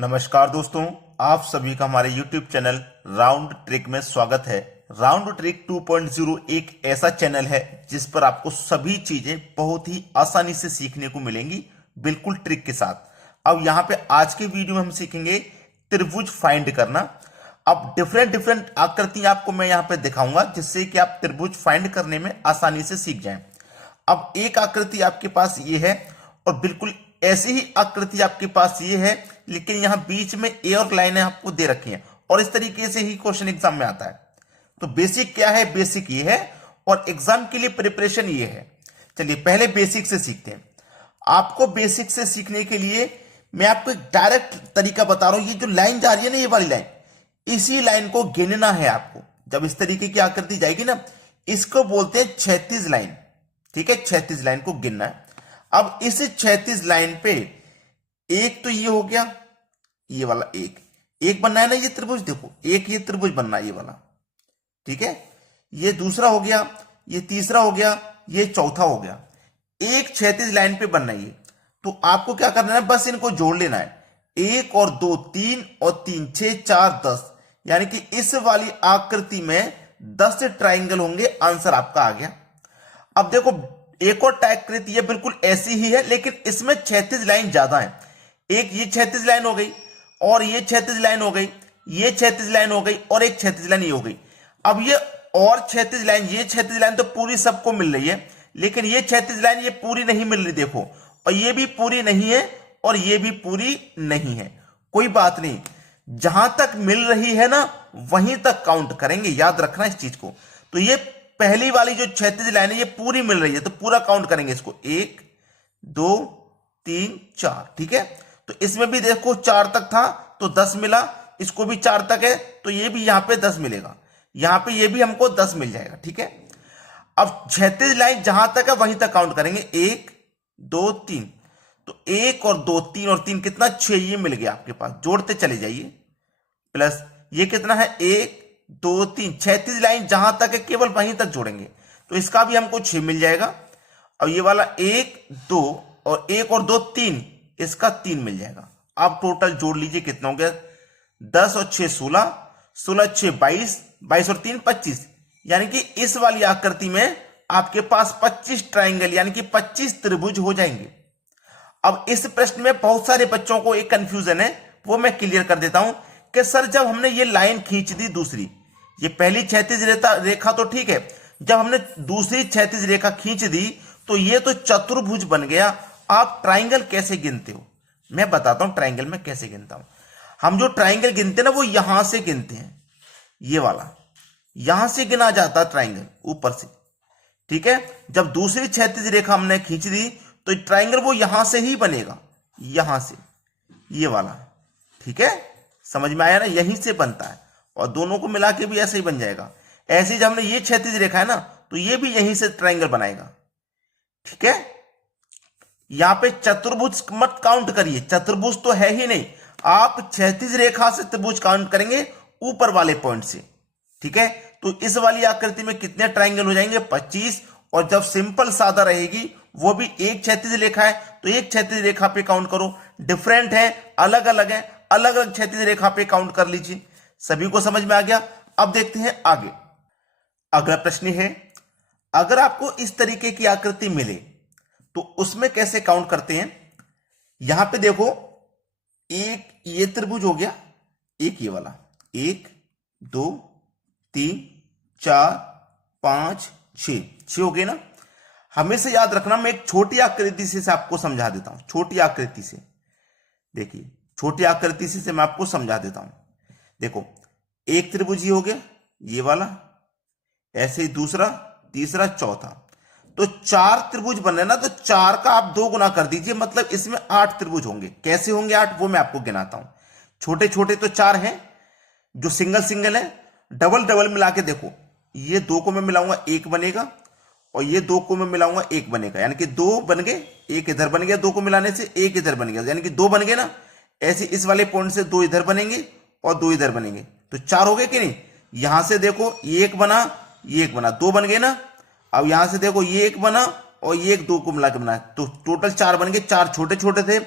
नमस्कार दोस्तों, आप सभी का हमारे YouTube चैनल राउंड ट्रिक में स्वागत है। राउंड ट्रिक 2.0 एक ऐसा चैनल है जिस पर आपको सभी चीजें बहुत ही आसानी से सीखने को मिलेंगी, बिल्कुल ट्रिक के साथ। अब यहाँ पे आज के वीडियो में हम सीखेंगे त्रिभुज फाइंड करना। अब डिफरेंट आकृतियां आपको मैं यहाँ पे दिखाऊंगा जिससे कि आप त्रिभुज फाइंड करने में आसानी से सीख जाएं। अब एक आकृति आपके पास ये है और बिल्कुल ऐसी ही आकृति आपके पास ये है, लेकिन यहां बीच में ए और लाइनें आपको दे रखी हैं और इस तरीके से ही क्वेश्चन एग्जाम में आता है। तो बेसिक क्या है? बेसिक ये है और एग्जाम के लिए प्रिपरेशन ये है। चलिए पहले बेसिक से सीखते हैं। आपको बेसिक से सीखने के लिए मैं आपको एक डायरेक्ट तरीका बता रहा हूं। ये जो लाइन जा रही है ना, ये वाली लाइन, इसी लाइन को गिनना है आपको। जब इस तरीके की आकृति जाएगी ना, इसको बोलते हैं क्षैतिज लाइन। ठीक है, क्षैतिज लाइन को गिनना है। अब इस क्षैतिज लाइन पे एक तो ये हो गया, ये वाला एक बनना है ना, ये त्रिभुज देखो, एक ये त्रिभुज बनना है ये वाला। ठीक है, ये दूसरा हो गया, ये तीसरा हो गया, ये चौथा हो गया। एक क्षैतिज लाइन पे बनना है ये। तो आपको क्या करना है, बस इनको जोड़ लेना है। 1 और 2 3 और 3 6 4 10, यानी कि इस वाली आकृति में 10 ट्राइंगल होंगे। आंसर आपका आ गया। अब देखो एक और आकृति है बिल्कुल ऐसी ही है, लेकिन इसमें क्षैतिज लाइन ज्यादा है। एक ये क्षैतिज लाइन हो गई और ये क्षैतिज लाइन हो गई, ये क्षैतिज लाइन हो गई और एक क्षैतिज लाइन ये हो गई। अब ये और क्षैतिज लाइन, ये क्षैतिज लाइन तो पूरी सबको मिल रही है, लेकिन ये क्षैतिज लाइन ये पूरी नहीं मिल रही देखो, और ये भी पूरी नहीं है और ये भी पूरी नहीं है। कोई बात नहीं, जहां तक मिल रही है ना वहीं तक काउंट करेंगे, याद रखना इस चीज को। तो ये पहली वाली जो क्षैतिज लाइन है ये पूरी मिल रही है तो पूरा काउंट करेंगे इसको। 1 2 3 4। ठीक है, तो इसमें भी देखो 4 तक था तो 10 मिला, इसको भी 4 तक है तो ये भी यहां पे 10 मिलेगा, यहां पे ये भी हमको 10 मिल जाएगा। ठीक है, अब क्षैतिज लाइन जहां तक है वहीं तक काउंट करेंगे। 1 2 3, तो 1 और 2 3 और 3 कितना, 6, ये मिल गया आपके पास। जोड़ते चले जाइए, प्लस ये कितना है, 1 2 3। क्षैतिज लाइन जहां तक है केवल वहीं तक जोड़ेंगे तो इसका भी हमको 6 मिल जाएगा। अब ये वाला 1 2 और 1 और 2 3, इसका 3 मिल जाएगा। आप टोटल जोड़ लीजिए कितना हो गया, 10 और 6 16, 16 6 22, 22 और 3 25, यानी कि इस वाली आकृति में आपके पास 25 ट्राइंगल यानी कि 25 त्रिभुज हो जाएंगे। अब इस प्रश्न में बहुत सारे बच्चों को एक कंफ्यूजन है, वो मैं क्लियर कर देता हूं कि सर जब हमने ये लाइन खींच दी दूसरी, ये पहली क्षैतिज रेखा तो ठीक है, जब हमने दूसरी क्षैतिज रेखा खींच दी तो ये तो चतुर्भुज बन गया। आप ट्राइंगल कैसे गिनते हो? मैं बताता हूं ट्राइंगल में कैसे गिनता हूं। हम जो ट्राइंगल गिनते हैं ना वो यहां से गिनते हैं, ये वाला यहां से गिना जाता है ट्राइंगल ऊपर से। ठीक है, जब दूसरी क्षैतिज रेखा हमने खींच दी तो ट्राइंगल वो यहां से ही बनेगा, यहां से, ये वाला। ठीक है, समझ में आया ना, यहीं से बनता है और दोनों को मिला के भी ऐसे ही बन जाएगा। ऐसे जब हमने ये क्षैतिज रेखा है ना तो ये भी यहीं से ट्राइंगल बनाएगा। ठीक है, यहां पे चतुर्भुज मत काउंट करिए, चतुर्भुज तो है ही नहीं, आप क्षैतिज रेखा से त्रिभुज काउंट करेंगे ऊपर वाले पॉइंट से। ठीक है, तो इस वाली आकृति में कितने ट्राइंगल हो जाएंगे, 25। और जब सिंपल सादा रहेगी वो भी एक क्षैतिज रेखा है तो एक क्षैतिज रेखा पे काउंट करो। डिफरेंट है, अलग अलग है, अलग अलग क्षैतिज रेखा पे काउंट कर लीजिए। सभी को समझ में आ गया? अब देखते हैं आगे। अगला प्रश्न है, अगर आपको इस तरीके की आकृति मिले तो उसमें कैसे काउंट करते हैं। यहां पे देखो, एक ये त्रिभुज हो गया, एक ये वाला, 1 2 3 4 5 6 हो गए ना। हमेशा याद रखना, मैं एक छोटी आकृति से आपको समझा देता हूं। छोटी आकृति से देखिए, छोटी आकृति से मैं आपको समझा देता हूं। देखो, एक त्रिभुज ही हो गया ये वाला, ऐसे ही दूसरा, तीसरा, चौथा, तो 4 त्रिभुज बन रहे ना, तो 4 का आप 2 गुना कर दीजिए, मतलब इसमें 8 त्रिभुज होंगे। कैसे होंगे 8, वो मैं आपको गिनाता हूं। छोटे छोटे तो 4 हैं, जो सिंगल सिंगल है, डबल डबल मिला के देखो, ये 2 को मैं मिलाऊंगा 1 बनेगा और ये 2 को मैं मिलाऊंगा 1 बनेगा, यानी कि 2 बन गए, 1 इधर बन गया, 2 को मिलाने से 1 इधर बन गया, यानी कि 2 बन गए ना। ऐसे इस वाले पॉइंट से 2 इधर बनेंगे और 2 इधर बनेंगे, तो 4 हो गए कि नहीं। यहां से देखो, ये 1 बना, ये 1 बना, 2 बन गए ना। अब यहां से देखो, ये 1 बना और ये 1 2 को मिला के बना, तो टोटल 4 बन गए। 4 छोटे छोटे थे,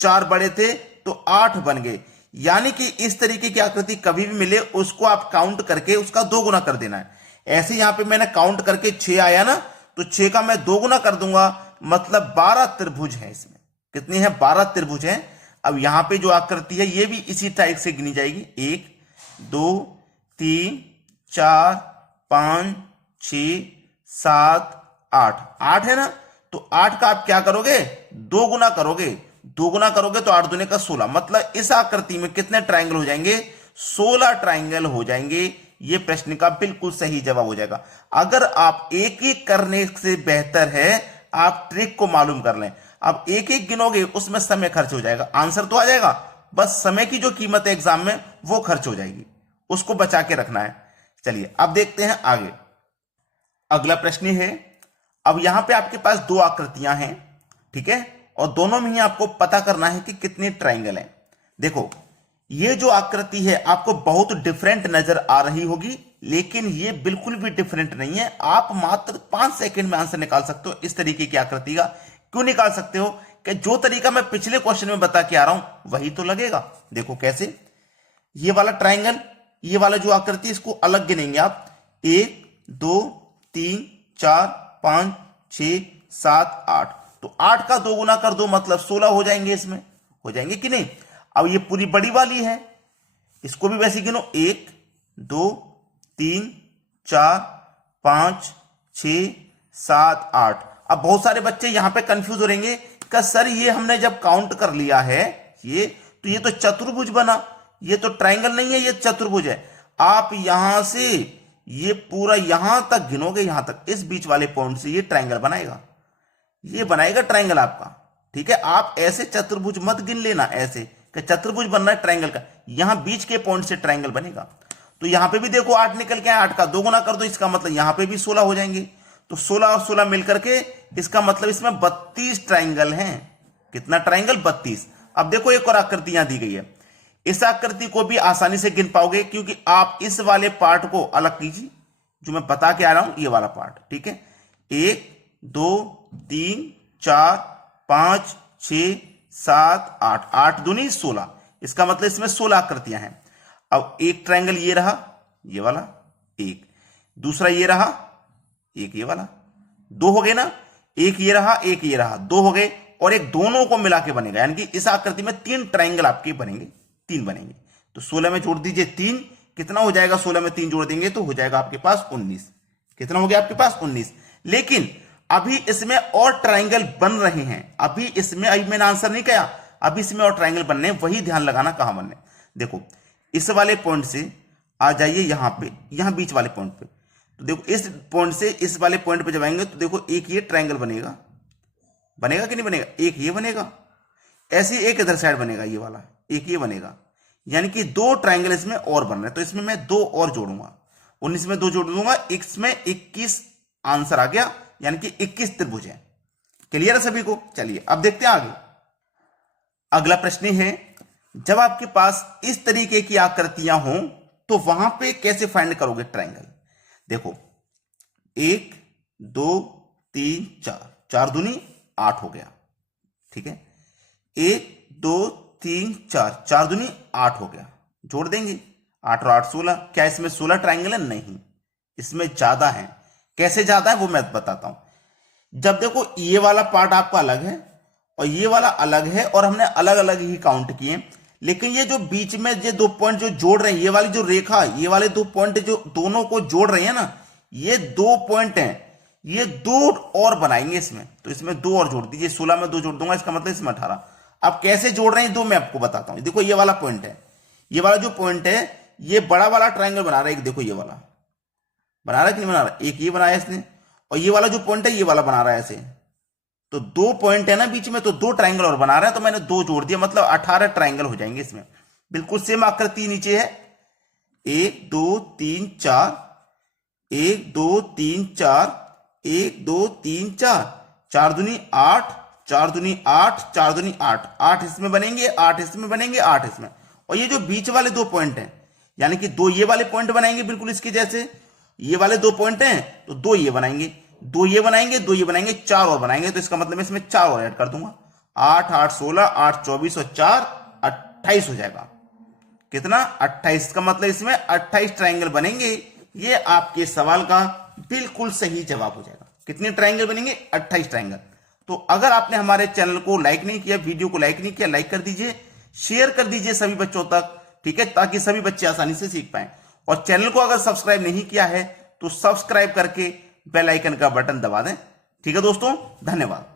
4 बड़े थे, तो 8 बन गए। यानी कि इस तरीके की आकृति कभी भी मिले उसको आप काउंट करके उसका 2 गुना कर देना है। ऐसे यहां पे मैंने काउंट करके 6 आया ना, तो 6 का मैं 2 गुना कर दूंगा, मतलब 12 त्रिभुज है इसमें। कितनी है? 12 त्रिभुज है। अब यहां पे जो आकृति है ये भी इसी टाइप से गिनी जाएगी। 1 2 3 4 5 6 7 8, 8 है ना, तो 8 का आप क्या करोगे? 2 गुना करोगे। 2 गुना करोगे तो 8 दूने का 16, मतलब इस आकृति में कितने ट्राइंगल हो जाएंगे? 16 ट्राइंगल हो जाएंगे। ये प्रश्न का बिल्कुल सही जवाब हो जाएगा। अगर आप एक एक करने से बेहतर है आप ट्रिक को मालूम कर लें। अब एक एक गिनोगे उसमें समय खर्च हो जाएगा, आंसर तो आ जाएगा, बस समय की जो कीमत है एग्जाम में वो खर्च हो जाएगी, उसको बचा के रखना है। चलिए अब देखते हैं आगे। अगला प्रश्न है, अब यहां पे आपके पास 2 आकृतियां हैं, ठीक है, और दोनों में ही आपको पता करना है कि कितने ट्राइंगल हैं। देखो ये जो आकृति है आपको बहुत डिफरेंट नजर आ रही होगी, लेकिन ये बिल्कुल भी डिफरेंट नहीं है। आप मात्र 5 सेकंड में आंसर निकाल सकते हो इस तरीके की आकृति का। क्यों निकाल सकते हो? कि जो तरीका मैं पिछले क्वेश्चन में बता के आ रहा हूं वही तो लगेगा। देखो कैसे, ये वाला ट्राइंगल, ये वाला जो आकृति, इसको अलग गिनेंगे आप। 1 2 3 4 5 6 7 8, तो 8 का 2 गुना कर दो, मतलब 16 हो जाएंगे। इसमें हो जाएंगे कि नहीं? अब ये पूरी बड़ी वाली है, इसको भी वैसे गिनो। 1 2 3 4 5 6 7 8। अब बहुत सारे बच्चे यहां पे कंफ्यूज हो रहेंगे कि सर ये हमने जब काउंट कर लिया है ये, तो ये तो चतुर्भुज बना, ये तो ट्राइंगल नहीं है, ये चतुर्भुज है। आप यहां से ये पूरा यहां तक गिनोगे, यहां तक, इस बीच वाले पॉइंट से ये ट्राइंगल बनाएगा, ये बनाएगा ट्राइंगल आपका, ठीक है। आप ऐसे चतुर्भुज मत गिन लेना, ऐसे कि चतुर्भुज बनना है ट्राइंगल का, यहां बीच के पॉइंट से ट्राइंगल बनेगा। तो यहां पे भी देखो 8 निकल के आया, 8 का 2 गुना कर दो, इसका मतलब यहां पे भी 16 हो जाएंगे। तो 16 और 16 मिलकर के इसका मतलब इसमें 32 ट्राइंगल हैं। कितना ट्राइंगल? 32। अब देखो एक और आकृति यहां दी गई है, इस आकृति को भी आसानी से गिन पाओगे, क्योंकि आप इस वाले पार्ट को अलग कीजिए, जो मैं बता के आ रहा हूं ये वाला पार्ट, ठीक है। 1 2 3 4 5 6 7 8, 8 दूनी 16, इसका मतलब इसमें 16 आकृतियां हैं। अब एक ट्राइंगल ये रहा, ये वाला एक, दूसरा ये रहा एक, ये वाला, 2 हो गए ना। एक ये रहा, एक ये रहा, 2 हो गए, और एक दोनों को मिला के बनेगा, यानी कि इस आकृति में 3 ट्राइंगल आपके बनेंगे, 3 बनेंगे। तो 16 में जोड़ दीजिए 3, कितना हो जाएगा? 16 में 3 जोड़ देंगे तो हो जाएगा आपके पास 19। कितना हो गया आपके पास? 19। लेकिन अभी इसमें और ट्राइंगल बन रहे हैं, अभी इसमें, अभी मैंने आंसर नहीं किया, अभी इसमें और ट्राइंगल बनने, वही ध्यान लगाना कहां बनने। देखो इस वाले पॉइंट से आ जाइए यहां पे, यहां बीच वाले पॉइंट पे, तो देखो इस पॉइंट से इस वाले पॉइंट पे जब आएंगे तो देखो एक ये ट्राइंगल बनेगा, बनेगा कि नहीं बनेगा? एक ये बनेगा, ऐसे एक इधर साइड बनेगा, ये वाला एक ये बनेगा, यानी कि 2 ट्राइंगल इसमें और बन रहे हैं। तो इसमें मैं 2 और जोड़ूंगा, 19 में 2 जोड़ दूंगा, इसमें 21 आंसर आ गया, यानी कि 21 त्रिभुज है। क्लियर है सभी को? चलिए अब देखते हैं आगे। अगला प्रश्न है, जब आपके पास इस तरीके की आकृतियां हों तो वहां पे कैसे फाइंड करोगे ट्राइंगल? देखो 1 2 3 4, 4 दूनी 8 हो गया, ठीक है। 1 2 3 4, 4 दूनी 8 हो गया, जोड़ देंगे 8 और 8 16। क्या इसमें 16 ट्राइंगल है? नहीं, इसमें ज्यादा है। कैसे ज्यादा है वो मैं बताता हूं। जब देखो ये वाला पार्ट आपका अलग है और ये वाला अलग है, और हमने अलग अलग ही काउंट किए, लेकिन ये जो बीच में ये 2 पॉइंट जो जोड़ रहे हैं, ये वाली जो रेखा, ये वाले 2 पॉइंट जो दोनों को जोड़ रहे हैं ना, ये 2 पॉइंट हैं, ये 2 और बनाएंगे इसमें। तो इसमें 2 और जोड़ दीजिए, 16 में 2 जोड़ दूंगा, इसका मतलब इसमें 18। अब कैसे जोड़ रहे हैं 2 मैं आपको बताता हूं। देखो ये वाला पॉइंट है, ये वाला जो पॉइंट है ये बड़ा वाला ट्राइंगल बना रहा है, देखो ये वाला बना रहा है कि नहीं बना रहा? एक ये बनाया इसने, और ये वाला जो पॉइंट है ये वाला बना रहा है ऐसे। तो 2 पॉइंट है ना बीच में, तो 2 ट्राइंगल और बना रहा है, तो मैंने 2 जोड़ दिया, मतलब 18 ट्राइंगल हो जाएंगे इसमें। बिल्कुल सेम आकृति नीचे है, 1 2 3 4, 1 2 3 4, 1 2 3 4, 4 दूनी 8, 4 दूनी 8, 4 दूनी 8, 8 इसमें बनेंगे, 8 इसमें बनेंगे, 8 इसमें। और ये जो बीच वाले 2 पॉइंट हैं, यानी कि 2 ये वाले पॉइंट बनाएंगे बिल्कुल इसके जैसे, ये वाले 2 पॉइंट हैं तो 2 ये बनाएंगे, 2 ये बनाएंगे, 2 ये बनाएंगे, 4 और बनाएंगे। तो इसका मतलब इसमें 4 और ऐड कर दूंगा, 8 8 16, 8 24 और 4 28 हो जाएगा। कितना 28 का मतलब इसमें 28 ट्रायंगल बनेंगे। ये आपके सवाल का बिल्कुल सही जवाब हो जाएगा। कितने ट्रायंगल बनेंगे? 28 ट्रायंगल। तो अगर आपने हमारे चैनल को लाइक नहीं किया, वीडियो को लाइक नहीं किया, लाइक कर दीजिए, शेयर कर दीजिए सभी बच्चों तक, ठीक है, ताकि सभी बच्चे आसानी से सीख पाए। और चैनल को अगर सब्सक्राइब नहीं किया है तो सब्सक्राइब करके बेल आइकन का बटन दबा दें। ठीक है दोस्तों, धन्यवाद।